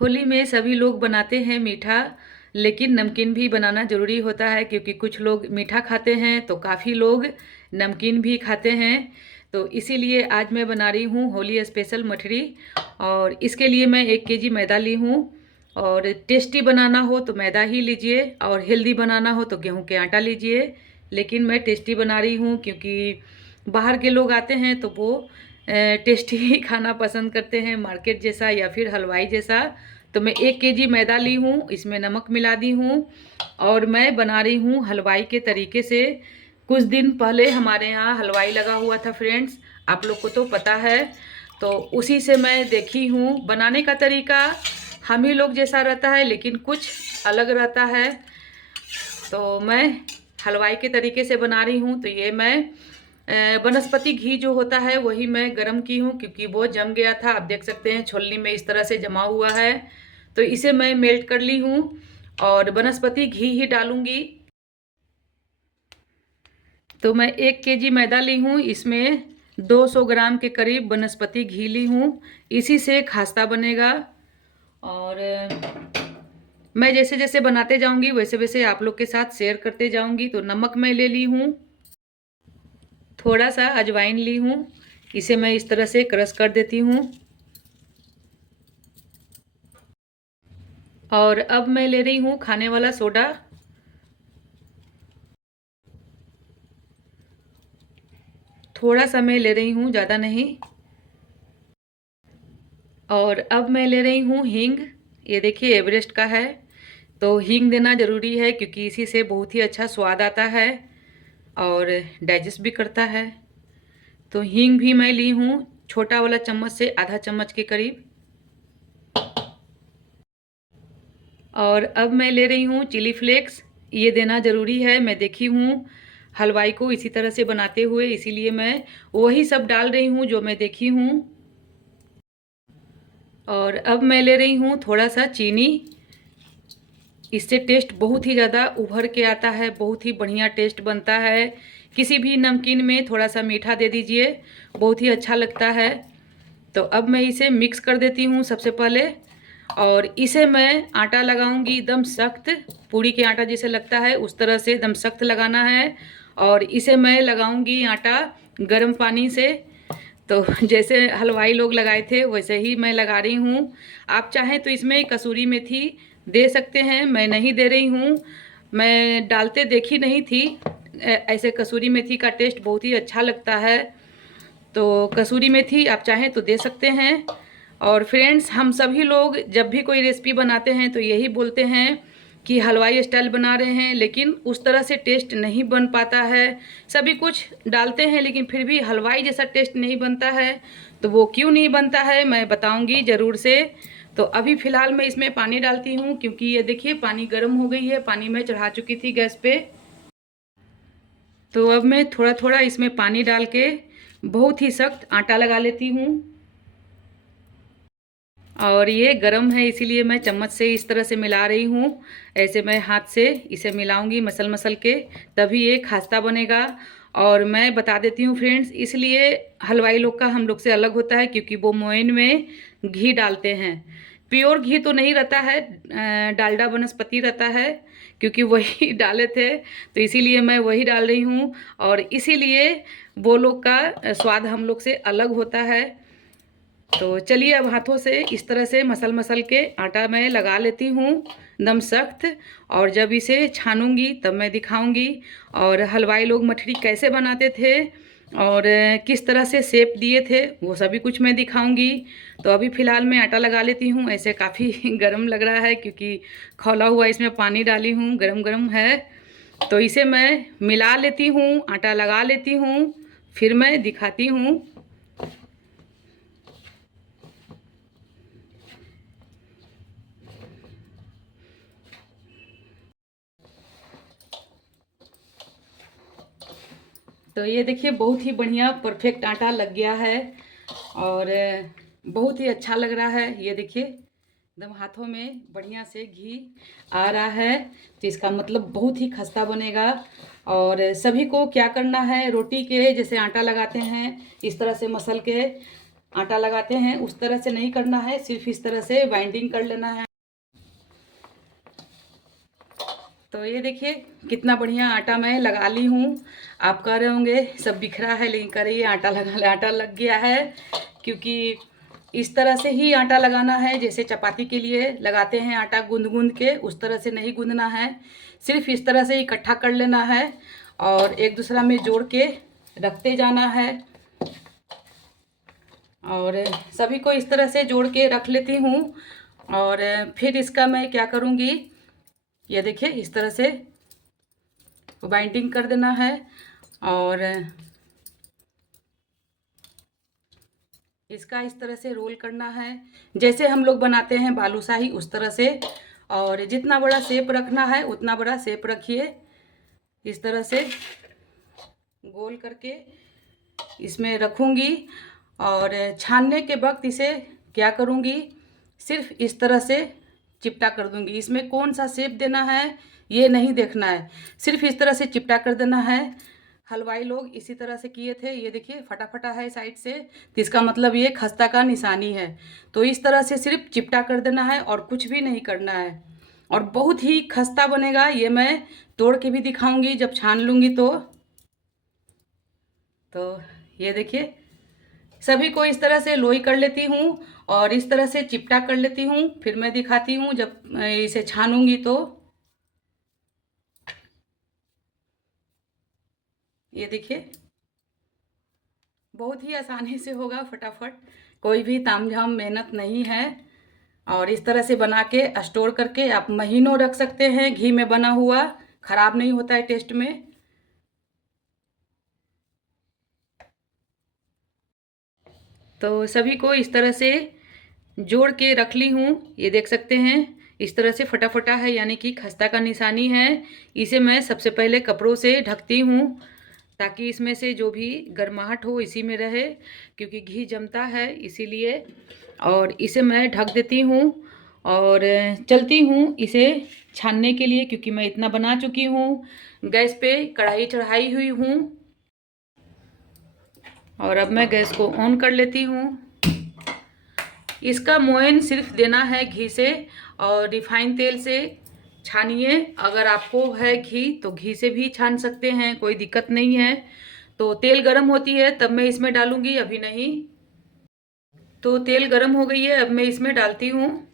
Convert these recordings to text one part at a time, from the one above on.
होली में सभी लोग बनाते हैं मीठा, लेकिन नमकीन भी बनाना ज़रूरी होता है क्योंकि कुछ लोग मीठा खाते हैं तो काफ़ी लोग नमकीन भी खाते हैं। तो इसीलिए आज मैं बना रही हूँ होली स्पेशल मठरी। और इसके लिए मैं 1 केजी मैदा ली हूँ। और टेस्टी बनाना हो तो मैदा ही लीजिए और हेल्दी बनाना हो तो गेहूं के आटा लीजिए। लेकिन मैं टेस्टी बना रही हूँ क्योंकि बाहर के लोग आते हैं तो वो टेस्टी ही खाना पसंद करते हैं, मार्केट जैसा या फिर हलवाई जैसा। तो मैं 1 केजी मैदा ली हूँ, इसमें नमक मिला दी हूँ और मैं बना रही हूँ हलवाई के तरीके से। कुछ दिन पहले हमारे यहाँ हलवाई लगा हुआ था फ्रेंड्स, आप लोग को तो पता है। तो उसी से मैं देखी हूँ बनाने का तरीका हम ही लोग जैसा रहता है लेकिन कुछ अलग रहता है। तो मैं हलवाई के तरीके से बना रही हूँ। तो ये मैं वनस्पति घी जो होता है वही मैं गरम की हूँ क्योंकि वो जम गया था। आप देख सकते हैं छोलनी में इस तरह से जमा हुआ है। तो इसे मैं मेल्ट कर ली हूँ और वनस्पति घी ही डालूंगी। तो मैं 1 केजी मैदा ली हूँ, इसमें 200 ग्राम के करीब वनस्पति घी ली हूँ। इसी से खास्ता बनेगा। और मैं जैसे जैसे बनाते जाऊंगी वैसे वैसे आप लोग के साथ शेयर करते जाऊंगी। तो नमक मैं ले ली हूँ, थोड़ा सा अजवाइन ली हूँ, इसे मैं इस तरह से क्रश कर देती हूँ। और अब मैं ले रही हूँ खाने वाला सोडा, थोड़ा सा मैं ले रही हूँ, ज़्यादा नहीं। और अब मैं ले रही हूँ हींग, ये देखिए एवरेस्ट का है। तो हींग देना ज़रूरी है क्योंकि इसी से बहुत ही अच्छा स्वाद आता है और डाइजेस्ट भी करता है। तो हींग भी मैं ली हूँ, छोटा वाला चम्मच से आधा चम्मच के करीब। और अब मैं ले रही हूँ चिली फ्लेक्स, ये देना ज़रूरी है। मैं देखी हूँ हलवाई को इसी तरह से बनाते हुए, इसीलिए मैं वही सब डाल रही हूँ जो मैं देखी हूँ। और अब मैं ले रही हूँ थोड़ा सा चीनी, इससे टेस्ट बहुत ही ज़्यादा उभर के आता है, बहुत ही बढ़िया टेस्ट बनता है। किसी भी नमकीन में थोड़ा सा मीठा दे दीजिए, बहुत ही अच्छा लगता है। तो अब मैं इसे मिक्स कर देती हूँ सबसे पहले। और इसे मैं आटा लगाऊंगी एकदम सख्त, पूड़ी के आटा जैसे लगता है उस तरह से एकदम सख्त लगाना है। और इसे मैं लगाऊंगी आटा गर्म पानी से। तो जैसे हलवाई लोग लगाए थे वैसे ही मैं लगा रही हूँ। आप चाहें तो इसमें कसूरी मेथी दे सकते हैं, मैं नहीं दे रही हूँ। मैं डालते देखी नहीं थी। ऐसे कसूरी मेथी का टेस्ट बहुत ही अच्छा लगता है। तो कसूरी मेथी आप चाहें तो दे सकते हैं। और फ्रेंड्स, हम सभी लोग जब भी कोई रेसिपी बनाते हैं तो यही बोलते हैं कि हलवाई स्टाइल बना रहे हैं, लेकिन उस तरह से टेस्ट नहीं बन पाता है। सभी कुछ डालते हैं लेकिन फिर भी हलवाई जैसा टेस्ट नहीं बनता है। तो वो क्यों नहीं बनता है मैं बताऊंगी ज़रूर से। तो अभी फ़िलहाल मैं इसमें पानी डालती हूँ क्योंकि ये देखिए पानी गर्म हो गई है, पानी मैं चढ़ा चुकी थी गैस पे। तो अब मैं थोड़ा थोड़ा इसमें पानी डाल के बहुत ही सख्त आटा लगा लेती हूँ। और ये गरम है इसीलिए मैं चम्मच से इस तरह से मिला रही हूँ। ऐसे मैं हाथ से इसे मिलाऊंगी मसल मसल के, तभी ये खास्ता बनेगा। और मैं बता देती हूँ फ्रेंड्स, इसलिए हलवाई लोग का हम लोग से अलग होता है क्योंकि वो मोइन में घी डालते हैं। प्योर घी तो नहीं रहता है, डालडा वनस्पति रहता है, क्योंकि वही डाले थे तो इसीलिए मैं वही डाल रही हूँ। और इसीलिए वो लोग का स्वाद हम लोग से अलग होता है। तो चलिए अब हाथों से इस तरह से मसल मसल के आटा मैं लगा लेती हूँ एकदम सख्त। और जब इसे छानूंगी तब मैं दिखाऊंगी। और हलवाई लोग मठरी कैसे बनाते थे और किस तरह से शेप दिए थे वो सभी कुछ मैं दिखाऊंगी। तो अभी फ़िलहाल मैं आटा लगा लेती हूँ। ऐसे काफ़ी गर्म लग रहा है क्योंकि खौला हुआ इसमें पानी डाली हूँ, गरम गरम है। तो इसे मैं मिला लेती हूँ, आटा लगा लेती हूँ, फिर मैं दिखाती हूँ। तो ये देखिए बहुत ही बढ़िया परफेक्ट आटा लग गया है और बहुत ही अच्छा लग रहा है। ये देखिए एकदम हाथों में बढ़िया से घी आ रहा है। तो इसका मतलब बहुत ही खस्ता बनेगा। और सभी को क्या करना है, रोटी के जैसे आटा लगाते हैं इस तरह से मसल के आटा लगाते हैं उस तरह से नहीं करना है, सिर्फ इस तरह से बाइंडिंग कर लेना है। तो ये देखिए कितना बढ़िया आटा मैं लगा ली हूँ। आप कह रहे होंगे सब बिखरा है, लेकिन कह रही है आटा लग गया है, क्योंकि इस तरह से ही आटा लगाना है जैसे चपाती के लिए लगाते हैं आटा गूंद गूंद के, उस तरह से नहीं गूंदना है, सिर्फ इस तरह से इकट्ठा कर लेना है और एक दूसरा में जोड़ के रखते जाना है। और सभी को इस तरह से जोड़ के रख लेती हूँ और फिर इसका मैं क्या करूँगी, ये देखिए इस तरह से बाइंडिंग कर देना है और इसका इस तरह से रोल करना है जैसे हम लोग बनाते हैं बालूशाही उस तरह से। और जितना बड़ा शेप रखना है उतना बड़ा शेप रखिए, इस तरह से गोल करके इसमें रखूँगी और छानने के वक्त इसे क्या करूँगी, सिर्फ इस तरह से चिपटा कर दूँगी। इसमें कौन सा शेप देना है ये नहीं देखना है, सिर्फ इस तरह से चिपटा कर देना है। हलवाई लोग इसी तरह से किए थे, ये देखिए फटा फटा है साइड से, तो इसका मतलब ये खस्ता का निशानी है। तो इस तरह से सिर्फ चिपटा कर देना है और कुछ भी नहीं करना है और बहुत ही खस्ता बनेगा। ये मैं तोड़ के भी दिखाऊंगी जब छान लूँगी तो ये देखिए सभी को इस तरह से लोई कर लेती हूँ और इस तरह से चिपटा कर लेती हूँ, फिर मैं दिखाती हूँ जब इसे छानूंगी तो। ये देखिए बहुत ही आसानी से होगा, फटाफट, कोई भी तामझाम मेहनत नहीं है। और इस तरह से बना के स्टोर करके आप महीनों रख सकते हैं, घी में बना हुआ खराब नहीं होता है टेस्ट में। तो सभी को इस तरह से जोड़ के रख ली हूँ, ये देख सकते हैं इस तरह से फटाफटा है, यानी कि खस्ता का निशानी है। इसे मैं सबसे पहले कपड़ों से ढकती हूँ ताकि इसमें से जो भी गर्माहट हो इसी में रहे, क्योंकि घी जमता है इसीलिए। और इसे मैं ढक देती हूँ और चलती हूँ इसे छानने के लिए, क्योंकि मैं इतना बना चुकी हूँ। गैस पे कढ़ाई चढ़ाई हुई हूँ और अब मैं गैस को ऑन कर लेती हूँ। इसका मोयन सिर्फ देना है घी से और रिफाइन तेल से छानिए। अगर आपको है घी तो घी से भी छान सकते हैं, कोई दिक्कत नहीं है। तो तेल गरम होती है तब मैं इसमें डालूंगी, अभी नहीं। तो तेल गरम हो गई है, अब मैं इसमें डालती हूँ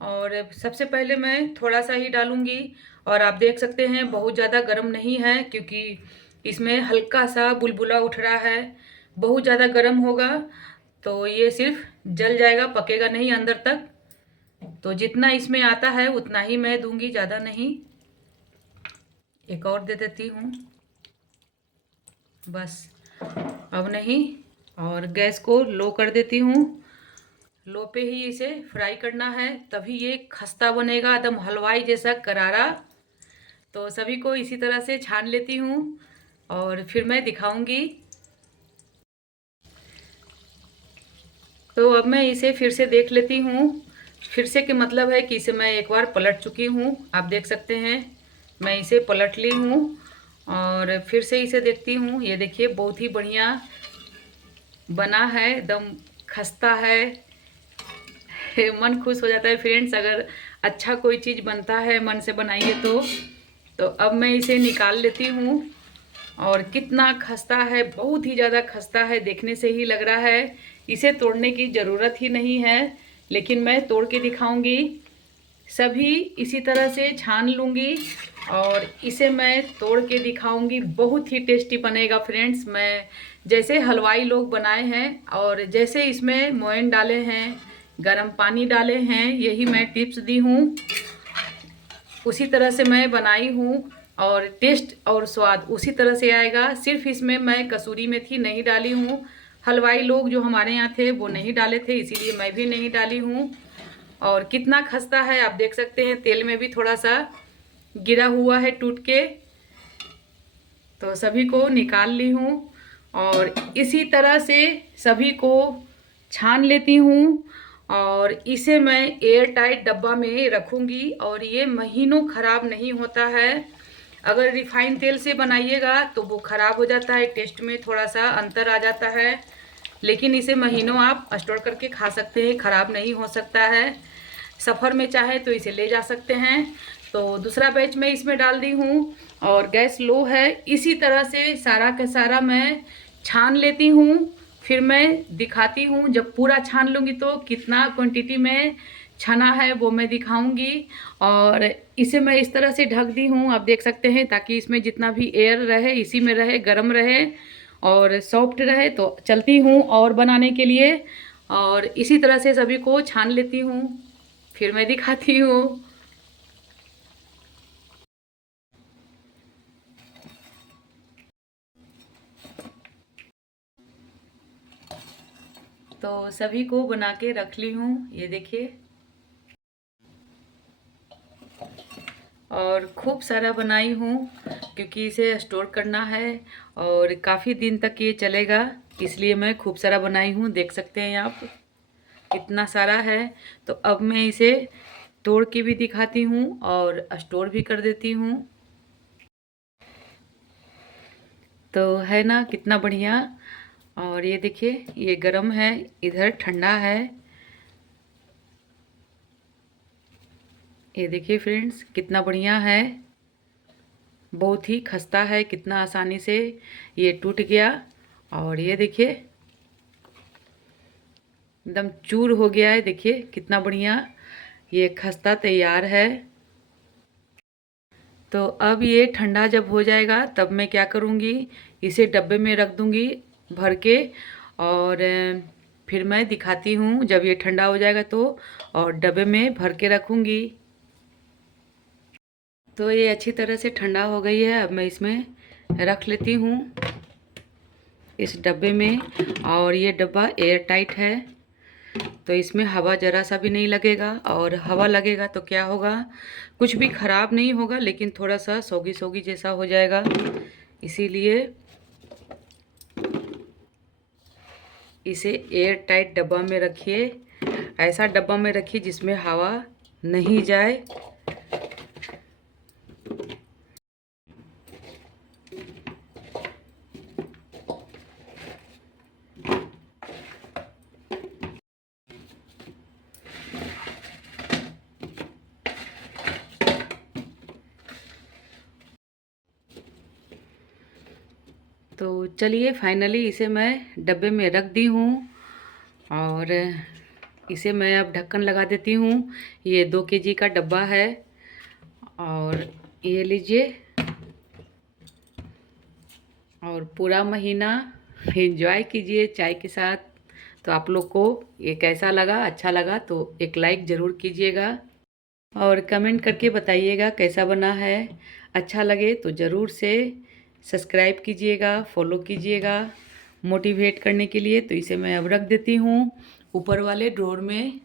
और सबसे पहले मैं थोड़ा सा ही डालूंगी। और आप देख सकते हैं बहुत ज़्यादा गरम नहीं है, क्योंकि इसमें हल्का सा बुलबुला उठ रहा है। बहुत ज़्यादा गरम होगा तो ये सिर्फ जल जाएगा, पकेगा नहीं अंदर तक। तो जितना इसमें आता है उतना ही मैं दूंगी, ज़्यादा नहीं। एक और दे देती हूँ बस, अब नहीं। और गैस को लो कर देती हूँ, लो पे ही इसे फ्राई करना है, तभी ये खस्ता बनेगा एकदम हलवाई जैसा करारा। तो सभी को इसी तरह से छान लेती हूँ और फिर मैं दिखाऊंगी। तो अब मैं इसे फिर से देख लेती हूँ। फिर से के मतलब है कि इसे मैं एक बार पलट चुकी हूँ, आप देख सकते हैं मैं इसे पलट ली हूँ और फिर से इसे देखती हूँ। ये देखिए बहुत ही बढ़िया बना है, एकदम खस्ता है। मन खुश हो जाता है फ्रेंड्स, अगर अच्छा कोई चीज़ बनता है मन से बनाइए तो अब मैं इसे निकाल लेती हूँ। और कितना खस्ता है, बहुत ही ज़्यादा खस्ता है, देखने से ही लग रहा है इसे तोड़ने की ज़रूरत ही नहीं है, लेकिन मैं तोड़ के दिखाऊंगी। सभी इसी तरह से छान लूँगी और इसे मैं तोड़ के दिखाऊंगी। बहुत ही टेस्टी बनेगा फ्रेंड्स, मैं जैसे हलवाई लोग बनाए हैं और जैसे इसमें मोयन डाले हैं, गर्म पानी डाले हैं, यही मैं टिप्स दी हूँ, उसी तरह से मैं बनाई हूँ और टेस्ट और स्वाद उसी तरह से आएगा। सिर्फ इसमें मैं कसूरी मेथी नहीं डाली हूँ, हलवाई लोग जो हमारे यहाँ थे वो नहीं डाले थे, इसीलिए मैं भी नहीं डाली हूँ। और कितना खस्ता है आप देख सकते हैं, तेल में भी थोड़ा सा गिरा हुआ है टूट के। तो सभी को निकाल ली हूँ और इसी तरह से सभी को छान लेती हूँ और इसे मैं एयर टाइट डब्बा में रखूँगी और ये महीनों ख़राब नहीं होता है। अगर रिफाइन तेल से बनाइएगा तो वो ख़राब हो जाता है, टेस्ट में थोड़ा सा अंतर आ जाता है। लेकिन इसे महीनों आप स्टोर करके खा सकते हैं, ख़राब नहीं हो सकता है। सफ़र में चाहे तो इसे ले जा सकते हैं। तो दूसरा बैच मैं इसमें डाल दी हूँ और गैस लो है। इसी तरह से सारा का सारा मैं छान लेती हूँ, फिर मैं दिखाती हूँ। जब पूरा छान लूँगी तो कितना क्वांटिटी में छना है वो मैं दिखाऊंगी। और इसे मैं इस तरह से ढक दी हूँ, आप देख सकते हैं, ताकि इसमें जितना भी एयर रहे इसी में रहे, गर्म रहे और सॉफ्ट रहे। तो चलती हूँ और बनाने के लिए, और इसी तरह से सभी को छान लेती हूँ, फिर मैं दिखाती हूँ। तो सभी को बना के रख ली हूँ, ये देखिए। और खूब सारा बनाई हूँ क्योंकि इसे स्टोर करना है और काफ़ी दिन तक ये चलेगा, इसलिए मैं खूब सारा बनाई हूँ। देख सकते हैं आप कितना सारा है। तो अब मैं इसे तोड़ के भी दिखाती हूँ और स्टोर भी कर देती हूँ। तो है ना कितना बढ़िया। और ये देखिए, ये गरम है, इधर ठंडा है। ये देखिए फ्रेंड्स कितना बढ़िया है, बहुत ही खस्ता है, कितना आसानी से ये टूट गया। और ये देखिए एकदम चूर हो गया है, देखिए कितना बढ़िया ये खस्ता तैयार है। तो अब ये ठंडा जब हो जाएगा तब मैं क्या करूँगी, इसे डब्बे में रख दूँगी भर के। और फिर मैं दिखाती हूँ जब ये ठंडा हो जाएगा तो, और डब्बे में भर के रखूँगी। तो ये अच्छी तरह से ठंडा हो गई है, अब मैं इसमें रख लेती हूँ इस डब्बे में। और ये डब्बा एयर टाइट है, तो इसमें हवा ज़रा सा भी नहीं लगेगा। और हवा लगेगा तो क्या होगा, कुछ भी ख़राब नहीं होगा, लेकिन थोड़ा सा सोगी सोगी जैसा हो जाएगा। इसीलिए इसे एयर टाइट डब्बा में रखिए, ऐसा डब्बा में रखिए जिसमें हवा नहीं जाए। तो चलिए फाइनली इसे मैं डब्बे में रख दी हूँ और इसे मैं अब ढक्कन लगा देती हूँ। ये 2 केजी का डब्बा है और ये लीजिए, और पूरा महीना एंजॉय कीजिए चाय के साथ। तो आप लोग को ये कैसा लगा, अच्छा लगा तो एक लाइक ज़रूर कीजिएगा और कमेंट करके बताइएगा कैसा बना है। अच्छा लगे तो ज़रूर से सब्सक्राइब कीजिएगा, फॉलो कीजिएगा मोटिवेट करने के लिए। तो इसे मैं अब रख देती हूँ ऊपर वाले ड्रॉर में।